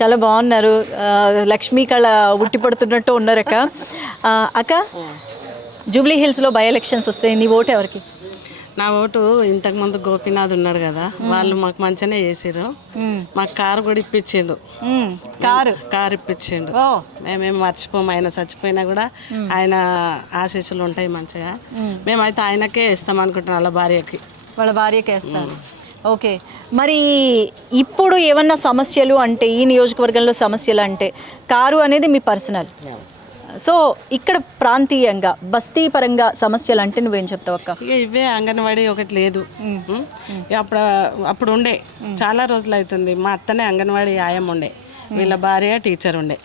చాలా బాగున్నారు. లక్ష్మీ కళ ఉట్టి పడుతున్నట్టు ఉన్నారు అక్క. అక్క జూబ్లీ హిల్స్లో బై ఎలక్షన్స్ వస్తాయి నీ ఓటు ఎవరికి? నా ఓటు ఇంతకుముందు గోపీనాథ్ ఉన్నాడు కదా వాళ్ళు మాకు మంచిగానే చేసిర్రు. మాకు కారు కూడా ఇప్పించిండు. కారు? కారు ఇప్పించిండు. మేమేం మర్చిపోము ఆయన చచ్చిపోయినా కూడా ఆయన ఆశీస్సులు ఉంటాయి మంచిగా. మేమైతే ఆయనకే ఇస్తాం అనుకుంటున్నాం వాళ్ళ భార్యకి. వాళ్ళ భార్యకి వేస్తారు. ఓకే. మరి ఇప్పుడు ఏమన్నా సమస్యలు అంటే ఈ నియోజకవర్గంలో సమస్యలు అంటే కారు అనేది మీ పర్సనల్. సో ఇక్కడ ప్రాంతీయంగా బస్తీ పరంగా సమస్యలు అంటే నువ్వేం చెప్తావు అక్క? ఇక ఇవే అంగన్వాడీ ఒకటి లేదు. ఉం? ఇక అప్పుడు అప్పుడు ఉండే. చాలా రోజులు అవుతుంది మా అత్తనే అంగన్వాడీ ఆయం ఉండే. వీళ్ళ భార్య టీచర్ ఉండే.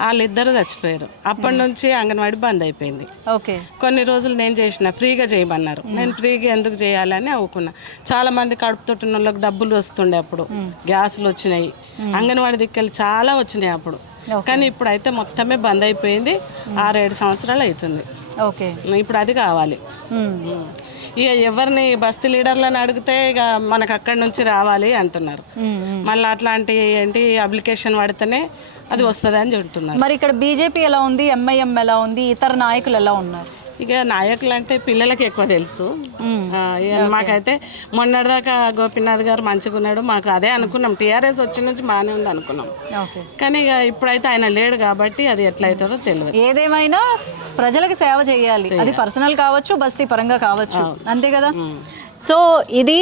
వాళ్ళిద్దరూ చచ్చిపోయారు. అప్పటి నుంచి అంగన్వాడీ బంద్ అయిపోయింది. ఓకే. కొన్ని రోజులు నేను చేసిన ఫ్రీగా చేయమన్నారు. నేను ఫ్రీగా ఎందుకు చేయాలని అవుకున్నా చాలా మంది కడుపుతోటిన వాళ్ళకి డబ్బులు వస్తుండే అప్పుడు. గ్యాసులు వచ్చినాయి. అంగన్వాడీ దిక్కలు చాలా వచ్చినాయి అప్పుడు. కానీ ఇప్పుడు అయితే మొత్తమే బంద్ అయిపోయింది. ఆరేడు సంవత్సరాలు అవుతుంది. ఓకే. ఇప్పుడు అది కావాలి. ఇక ఎవరిని బస్తీ లీడర్లను అడిగితే ఇక మనకు అక్కడి నుంచి రావాలి అంటున్నారు. మళ్ళీ అట్లాంటి ఏంటి అప్లికేషన్ పడితేనే అది వస్తుంది అని చెబుతున్నారు మరి ఇక్కడ బీజేపీ ఎలా ఉంది ఎంఐఎం ఎలా ఉంది ఇతర నాయకులు ఎలా ఉన్నారు? ఇక నాయకులు అంటే పిల్లలకి ఎక్కువ తెలుసు. మాకైతే మొన్నటిదాకా గోపీనాథ్ గారు మంచిగా ఉన్నాడు మాకు అదే అనుకున్నాం. టీఆర్ఎస్ వచ్చిన నుంచి బాగానే ఉంది అనుకున్నాం. కానీ ఇక ఇప్పుడైతే ఆయన లేడు కాబట్టి అది ఎట్లయితుందో తెలియదు. ఏదేమైనా ప్రజలకు సేవ చేయాలి. అది పర్సనల్ కావచ్చు బస్తీ పరంగా కావచ్చు. అంతే కదా? సో ఇది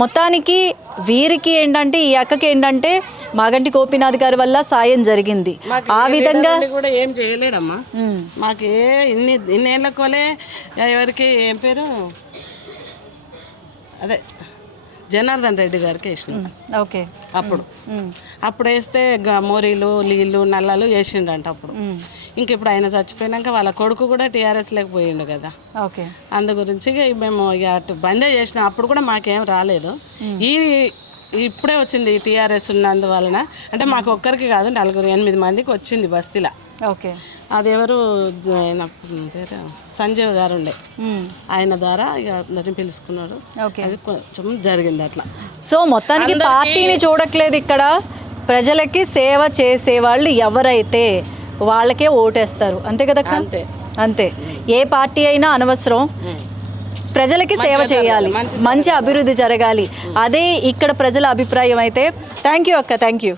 మొత్తానికి వీరికి ఏంటంటే ఈ అక్కకి ఏంటంటే మాగంటి గోపీనాథ్ గారి వల్ల సాయం జరిగింది. ఆ విధంగా కూడా ఏం చేయలేడమ్మా. మాకు ఏ ఇన్ని ఇన్నేళ్ళ కోలే ఎవరికి ఏం పేరు? అదే. జనార్దన్ రెడ్డి గారికి వేసినాం. ఓకే. అప్పుడు. అప్పుడు వేస్తే మోరీలు నీళ్ళు నల్లలు వేసిండంట అప్పుడు. ఇంక ఇప్పుడు ఆయన చచ్చిపోయినాక వాళ్ళ కొడుకు కూడా టీఆర్ఎస్ లేకపోయిండు కదా. ఓకే. అందు గురించి మేము ఇక అటు బందే చేసినాం. అప్పుడు కూడా మాకేం రాలేదు. ఈ ఇప్పుడే వచ్చింది టీఆర్ఎస్ ఉన్నందువలన అంటే మాకు ఒక్కరికి కాదు నలుగురు ఎనిమిది మందికి వచ్చింది బస్తీలో. ఓకే. అదెవరు ఆయన పేరు? సంజీవ్ గారు ఉండే. ఆయన ద్వారా ఇక అందరిని పిలుచుకున్నాడు అది కొంచెం జరిగింది అట్లా. సో మొత్తానికి పార్టీని చూడట్లేదు ఇక్కడ. ప్రజలకి సేవ చేసే వాళ్ళు ఎవరైతే వాళ్ళకే ఓటేస్తారు. అంతే కదా? అంతే. అంతే. ఏ పార్టీ అయినా అనవసరం. ప్రజలకి సేవ చేయాలి. మంచి అభివృద్ధి జరగాలి. అదే ఇక్కడ ప్రజల అభిప్రాయం అయితే. థ్యాంక్ యూ అక్క థ్యాంక్ యూ